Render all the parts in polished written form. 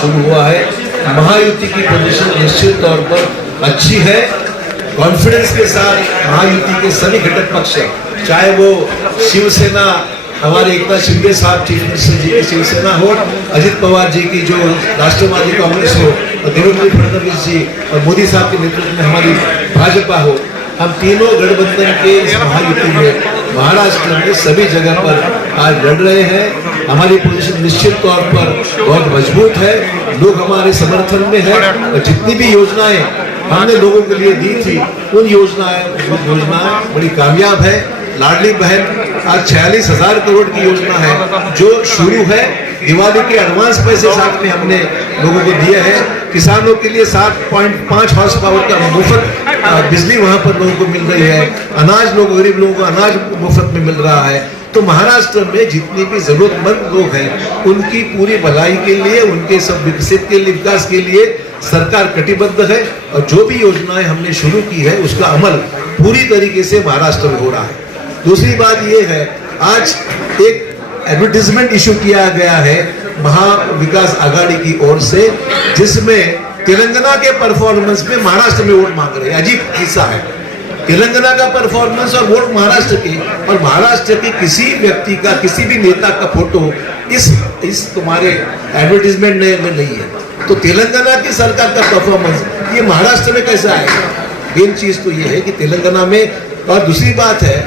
शुरू हुआ है। महायुति की पोजीशन निश्चित तौर पर अच्छी है। कॉन्फिडेंस के साथ महायुति के सभी घटक पक्ष, चाहे वो शिवसेना, हमारे एकनाथ शिंदे साहब चीफ मिनिस्टर जी की शिवसेना हो, अजित पवार जी की जो राष्ट्रवादी कांग्रेस हो, और देवेंद्र फडणवीस जी और मोदी साहब के नेतृत्व में हमारी भाजपा हो, हम तीनों गठबंधन के इस महायुति में महाराष्ट्र में सभी जगह पर आज लड़ रहे हैं। हमारी पोजीशन निश्चित तौर पर बहुत मजबूत है, लोग हमारे समर्थन में है, और जितनी भी योजनाएं हमने लोगों के लिए दी थी उन योजनाएं बड़ी कामयाब है। लाडली बहन आज 46,000 करोड़ की योजना है जो शुरू है। दिवाली के एडवांस पैसे साथ में हमने लोगों को दिए हैं। किसानों के लिए 7.5 हॉर्स पावर का मुफ्त बिजली वहां पर लोगों को मिल रही है। अनाज गरीब लोगों को अनाज मुफ्त में मिल रहा है। तो महाराष्ट्र में जितनी भी जरूरतमंद लोग हैं उनकी पूरी भलाई के लिए, उनके सब विकसित के लिए, विकास के लिए सरकार कटिबद्ध है। और जो भी योजनाएं हमने शुरू की है उसका अमल पूरी तरीके से महाराष्ट्र में हो रहा है। दूसरी बात ये है, आज एक एडवर्टीजमेंट इशू किया गया है महाविकास आघाड़ी की ओर से, जिसमें तेलंगाना के परफॉर्मेंस में महाराष्ट्र में वोट मांग रहे हैं। अजीब किस्सा है, तेलंगाना का परफॉर्मेंस और वोट महाराष्ट्र के, और महाराष्ट्र के किसी व्यक्ति का, किसी भी नेता का फोटो इस तुम्हारे एडवर्टीजमेंट में नहीं है। तो तेलंगाना की सरकार का परफॉर्मेंस ये महाराष्ट्र में कैसा आएगा? मेन चीज तो ये है कि तेलंगाना में। और दूसरी बात है,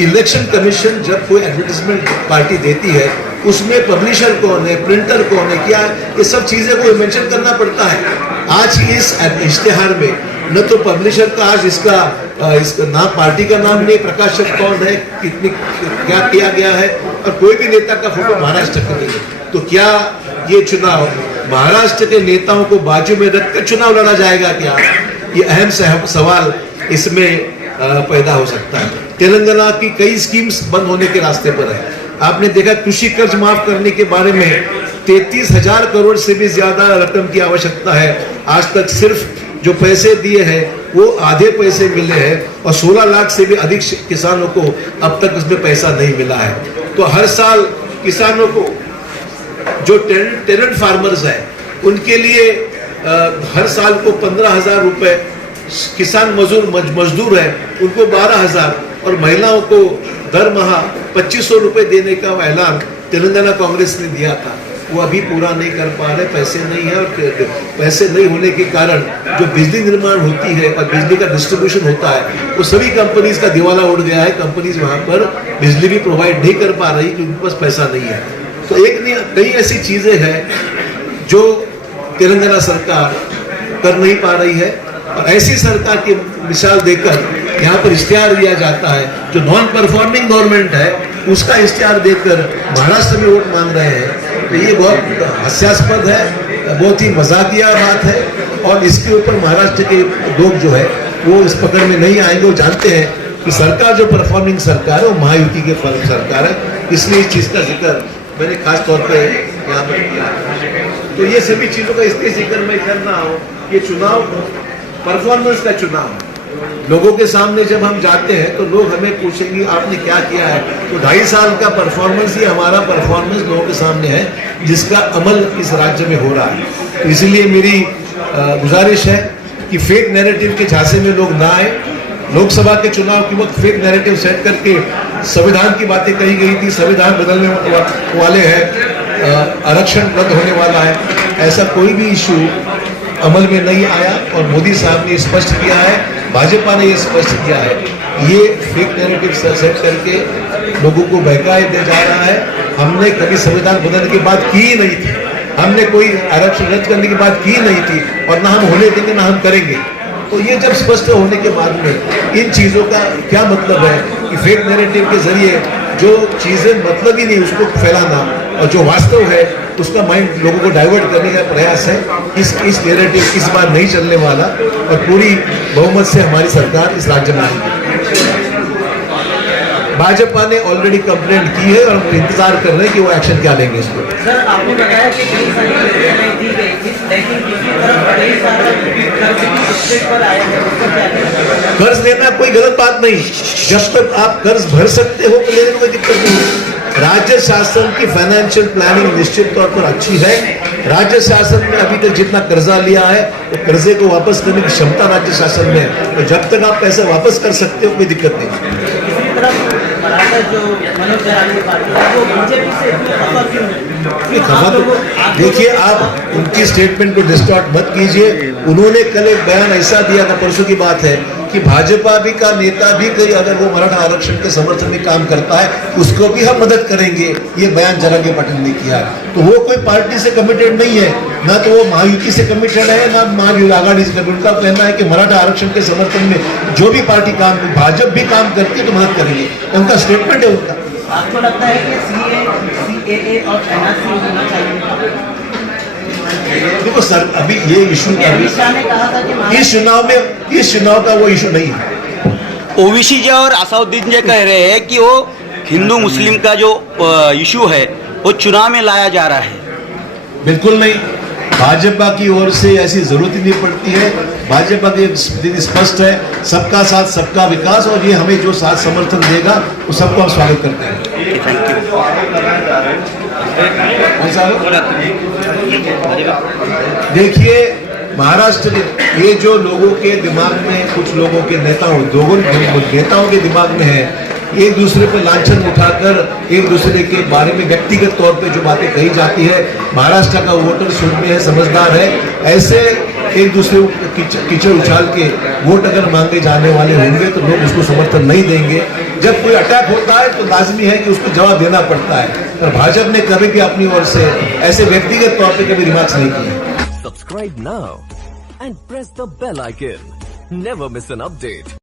इलेक्शन कमीशन जब कोई एडवर्टीजमेंट पार्टी देती है उसमें पब्लिशर कौन है, प्रिंटर कौन है, क्या है, ये सब चीजें को मेंशन करना पड़ता है। आज इस इश्तेहार में न तो पब्लिशर का, आज इसका नाम, पार्टी का नाम नहीं, प्रकाशक कौन है, कितनी क्या किया गया है, और कोई भी नेता का फोटो महाराष्ट्र का नहीं है। तो क्या ये चुनाव महाराष्ट्र के नेताओं को बाजू में रखकर चुनाव लड़ा जाएगा क्या? ये अहम सवाल इसमें पैदा हो सकता है। तेलंगाना की कई स्कीम्स बंद होने के रास्ते पर है। आपने देखा कृषि कर्ज माफ करने के बारे में 33,000 करोड़ से भी ज्यादा रकम की आवश्यकता है। आज तक सिर्फ जो पैसे दिए हैं वो आधे पैसे मिले हैं, और 16 लाख से भी अधिक किसानों को अब तक उसमें पैसा नहीं मिला है। तो हर साल किसानों को, जो टेनेंट फार्मर्स हैं उनके लिए हर साल को 15,000 रुपए, किसान मजदूर है उनको 12,000, और महिलाओं को दर माह 2,500 रुपए देने का ऐलान तेलंगाना कांग्रेस ने दिया था। वो अभी पूरा नहीं कर पा रहे, पैसे नहीं है, और पैसे नहीं होने के कारण जो बिजली निर्माण होती है और बिजली का डिस्ट्रीब्यूशन होता है वो सभी कंपनीज का दिवाला उड़ गया है। कंपनीज वहां पर बिजली भी प्रोवाइड नहीं कर पा रही क्योंकि उनके पास पैसा नहीं है। तो एक नहीं, कई ऐसी चीजें हैं जो तेलंगाना सरकार कर नहीं पा रही है, और ऐसी सरकार की मिसाल देकर यहाँ पर इश्तिहार दिया जाता है। जो नॉन परफॉर्मिंग गवर्नमेंट है उसका इश्तिहार देकर महाराष्ट्र में वोट मांग रहे हैं। तो ये बहुत हास्यास्पद है, बहुत ही मजाकिया बात है, और इसके ऊपर महाराष्ट्र के लोग जो है वो इस पकड़ में नहीं आएंगे। वो जानते हैं कि सरकार जो परफॉर्मिंग सरकार है वो महायुति के सरकार है, इसलिए इस चीज का जिक्र मैंने खास तौर पर यहाँ पर किया। तो ये सभी चीजों का इसलिए जिक्र मैं कर रहा हूँ। ये चुनाव परफॉर्मेंस का चुनाव है। लोगों के सामने जब हम जाते हैं तो लोग हमें पूछेंगे आपने क्या किया है, तो 2.5 साल का परफॉर्मेंस ही हमारा परफॉर्मेंस लोगों के सामने है, जिसका अमल इस राज्य में हो रहा है। तो इसलिए मेरी गुजारिश है कि फेक नैरेटिव के झांसे में लोग ना आए। लोकसभा के चुनाव के वक्त फेक नैरेटिव सेट करके संविधान की बातें कही गई थी, संविधान बदलने वाले हैं, आरक्षण रद्द होने वाला है, ऐसा कोई भी इशू अमल में नहीं आया। और मोदी साहब ने स्पष्ट किया है, भाजपा ने ये स्पष्ट किया है, ये फेक नैरेटिव सेट करके लोगों को बहकाए दे जा रहा है। हमने कभी संविधान बदलने की बात की ही नहीं थी, हमने कोई आरक्षण रद्द करने की बात की नहीं थी, और ना हम होने देंगे ना हम करेंगे। तो ये जब स्पष्ट होने के बाद में इन चीजों का क्या मतलब है कि फेक नैरेटिव के जरिए जो चीजें मतलब ही नहीं उसको फैलाना, और जो वास्तव है उसका माइंड लोगों को डाइवर्ट करने का प्रयास है। इस नैरेटिव इस बार नहीं चलने वाला, और पूरी बहुमत से हमारी सरकार इस राज्य में आएगी। भाजपा ने ऑलरेडी कंप्लेंट की है और हम इंतजार कर रहे हैं कि वो एक्शन क्या लेंगे इस पर। सर, आपने बताया कि कई सारी योजनाएं दी गई थी, लेकिन दूसरी तरफ कई सारा कर्ज भी स्टेट पर आया है, उसका क्या है? कर्ज लेना कोई गलत बात नहीं, जब तक आप कर्ज भर सकते हो तो लेने में कोई दिक्कत नहीं। राज्य शासन की फाइनेंशियल प्लानिंग निश्चित तौर पर अच्छी है। राज्य शासन ने अभी तक जितना कर्जा लिया है तो कर्जे को वापस करने की क्षमता राज्य शासन में है, तो जब तक आप पैसे वापस कर सकते हो कोई दिक्कत नहीं। दूसरी तरफ मराठा जो मनोज जयराम की पार्टी है वो बीजेपी से खफा क्यों है? ये खबर तो देखिए, आप उनकी स्टेटमेंट को डिस्टॉर्ट मत कीजिए। उन्होंने कल एक बयान ऐसा दिया था, परसों की बात है, कि भाजपा भी का नेता भी कहीं अगर वो मराठा आरक्षण के समर्थन में काम करता है उसको भी हम मदद करेंगे। ये बयान जरांगे पाटिल ने किया। तो वो कोई पार्टी से कमिटेड नहीं है, ना तो वो महायुति से कमिटेड है, ना महायुति आघाड़ी से कमिटेड। उनका कहना है कि मराठा आरक्षण के समर्थन में जो भी पार्टी काम, भाजपा भी काम करती है तो मदद करेंगे। उनका स्टेटमेंट है उनका। आपको लगता है कि CAA और NRC होना चाहिए? देखो सर, अभी ये इशू अमित शाह ने कहा था कि इस चुनाव का वो इशू नहीं है। ओवीसी जी और असाउद्दीन जी कह रहे हैं कि वो हिंदू मुस्लिम का जो इशू है वो चुनाव में लाया जा रहा है। बिल्कुल नहीं, भाजपा की ओर से ऐसी जरूरत ही नहीं पड़ती है। भाजपा की स्थिति स्पष्ट है, सबका साथ सबका विकास, और ये हमें जो साथ समर्थन देगा वो सबको हम स्वागत करते हैं। देखिए, महाराष्ट्र के ये जो लोगों के दिमाग में, कुछ लोगों के नेताओं के दिमाग में है, एक दूसरे पर लांछन उठाकर एक दूसरे के बारे में व्यक्तिगत तौर पे जो बातें कही जाती है, महाराष्ट्र का वोटर सुनने है, समझदार है, ऐसे एक दूसरे को कीचड़ उछाल के वोट अगर मांगे जाने वाले होंगे तो लोग उसको समर्थन नहीं देंगे। जब कोई अटैक होता है तो लाजमी है कि उसको जवाब देना पड़ता है, पर भाजपा ने कभी भी अपनी ओर से ऐसे व्यक्तिगत तौर पे कभी रिमार्क्स नहीं किए। Subscribe now and press the bell icon. Never miss an update.